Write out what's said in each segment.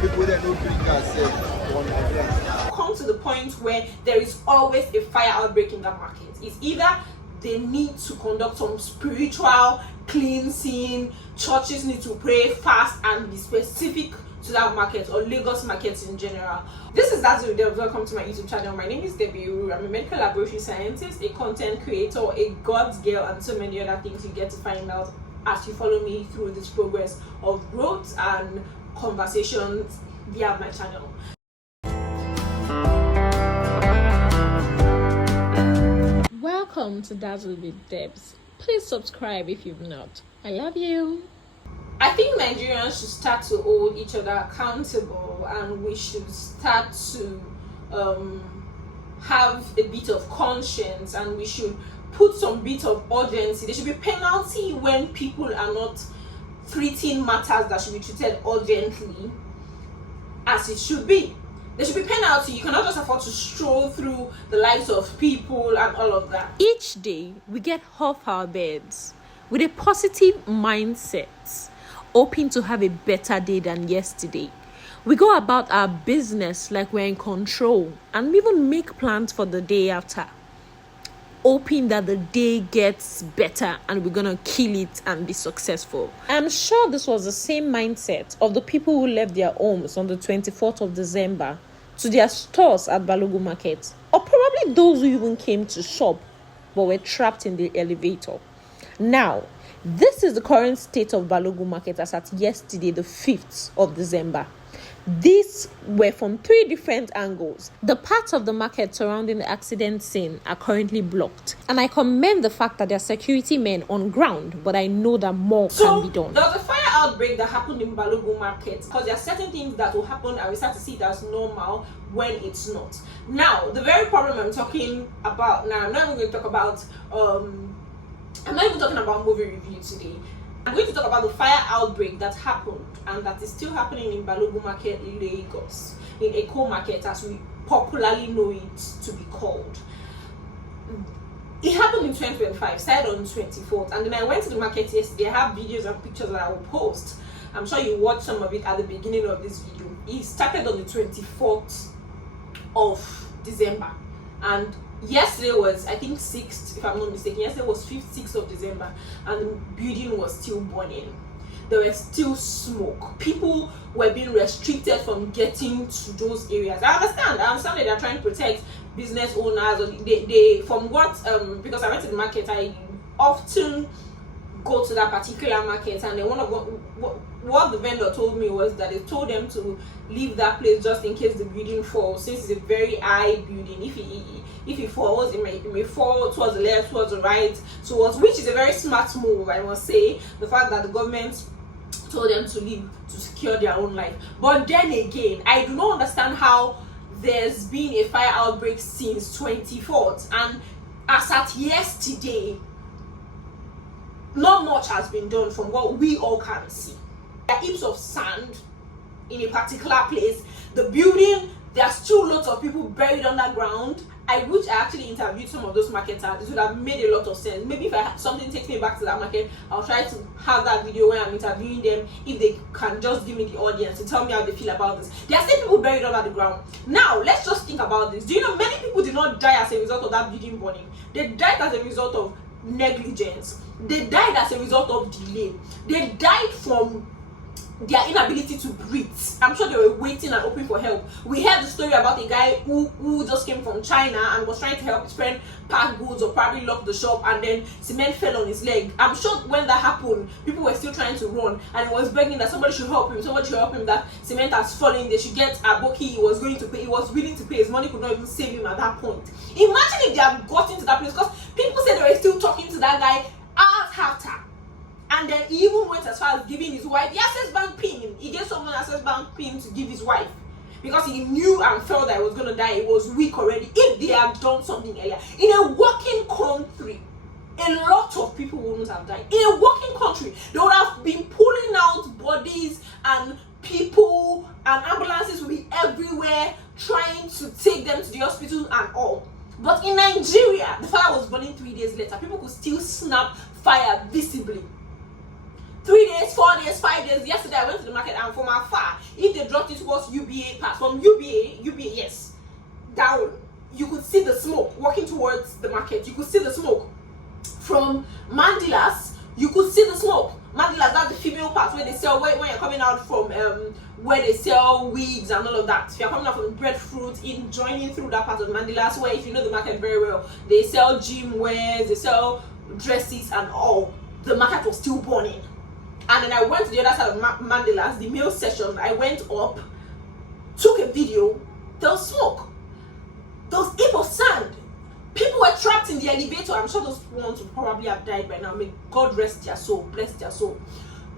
people that don't drink ourselves. Come to the point where there is always a fire outbreak in the market. It's either they need to conduct some spiritual cleansing, churches need to pray, fast, and be specific to that market, or Lagos markets in general. This is Dazzle Devs. Welcome to my YouTube channel. My name is Debbie. I'm a medical laboratory scientist, a content creator, a God's girl, and so many other things you get to find out as you follow me through this progress of growth and conversations via my channel. Welcome to Dazzle with Debs. Please subscribe if you've not. I love you. I think Nigerians should start to hold each other accountable, and we should start to have a bit of conscience, and we should put some bit of urgency. There should be penalty when people are not treating matters that should be treated urgently as it should be. There should be penalty. You cannot just afford to stroll through the lives of people and all of that. Each day we get off our beds with a positive mindset, hoping to have a better day than yesterday. We go about our business like we're in control, and we even make plans for the day after, hoping that the day gets better and we're gonna kill it and be successful. I'm sure this was the same mindset of the people who left their homes on the 24th of December to their stores at Balogun Market, or probably those who even came to shop but were trapped in the elevator. Now, this is the current state of Balogun Market as at yesterday, the 5th of December. These were from three different angles. The parts of the market surrounding the accident scene are currently blocked, and I commend the fact that there are security men on ground, but I know that more can be done. There was a fire outbreak that happened in Balogun Market because there are certain things that will happen and we start to see it as normal when it's not. Now, the very problem I'm talking about now, I'm not even going to talk about I'm not even talking about movie review today. I'm going to talk about the fire outbreak that happened and that is still happening in Balogun Market, Lagos, in Eco Market as we popularly know it to be called. It happened in 2025, started on 24th, and then I went to the market yesterday. I have videos and pictures that I will post. I'm sure you watched some of it at the beginning of this video. It started on the 24th of December, and yesterday was, I think, 6th, if I'm not mistaken. Yesterday was 5th, 6th of December, and the building was still burning. There was still smoke. People were being restricted from getting to those areas. I understand that they're trying to protect business owners, or they from what because I went to the market, I often go to that particular market, and then one of what the vendor told me was that they told them to leave that place just in case the building falls, since it's a very high building. If it falls, it may fall towards the left, towards the right, which is a very smart move, I must say. The fact that the government told them to leave to secure their own life. But then again, I do not understand how there's been a fire outbreak since 24th, and as at yesterday, not much has been done from what we all can see. There are heaps of sand in a particular place. The building, there are still lots of people buried underground. I wish I actually interviewed some of those marketers. It would have made a lot of sense. Maybe if something takes me back to that market, I'll try to have that video where I'm interviewing them, if they can just give me the audience to tell me how they feel about this. There are still people buried under the ground. Now, let's just think about this. Do you know many people did not die as a result of that building burning? They died as a result of negligence. They died as a result of delay. They died from their inability to breathe. I'm sure they were waiting and hoping for help. We heard the story about a guy who just came from China and was trying to help his friend pack goods or probably lock the shop, and then cement fell on his leg. I'm sure when that happened, people were still trying to run, and he was begging that somebody should help him, that cement has fallen, they should get a bookie. He was going to pay, he was willing to pay. His money could not even save him at that point. Imagine if they had gotten to that place, because people said they were still talking to that guy hours after. And then he even went as far as giving his wife the access bank pin. He gave someone access bank pin to give his wife, because he knew and felt that he was going to die. He was weak already. If they had done something earlier, in a working country, a lot of people wouldn't have died. In a working country, they would have been pulling out bodies, and people and ambulances will be everywhere trying to take them to the hospital and all. But in Nigeria, the fire was burning 3 days later. People could still snap fire visibly. 3 days, 4 days, 5 days. Yesterday I went to the market, and from afar, if they dropped it towards UBA part. From UBA, yes, down, you could see the smoke walking towards the market. You could see the smoke. From Mandilas, you could see the smoke. Mandilas, that's the female part where they sell, when you're coming out from where they sell wigs and all of that. If you're coming out from breadfruit, joining through that part of Mandilas, where, if you know the market very well, they sell gym wears, they sell dresses and all. The market was still burning. And then I went to the other side of Mandilas, the male section. I went up, took a video. There was smoke. There was heap of sand. People were trapped in the elevator. I'm sure those ones would probably have died by now. May God rest their soul, bless their soul.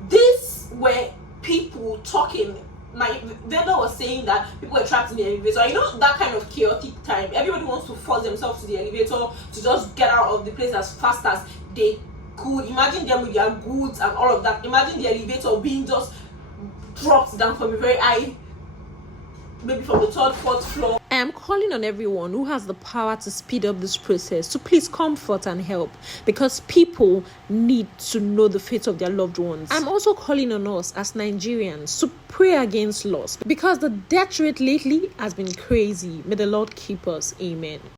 These were people talking. My vendor was saying that people were trapped in the elevator. You know, that kind of chaotic time. Everybody wants to force themselves to the elevator to just get out of the place as fast as they could. Imagine them with their goods and all of that. Imagine the elevator being just dropped down from a very high, maybe from the third, fourth floor. I am calling on everyone who has the power to speed up this process to please comfort and help, because people need to know the fate of their loved ones. I'm also calling on us as Nigerians to pray against loss, because the death rate lately has been crazy. May the Lord keep us. Amen.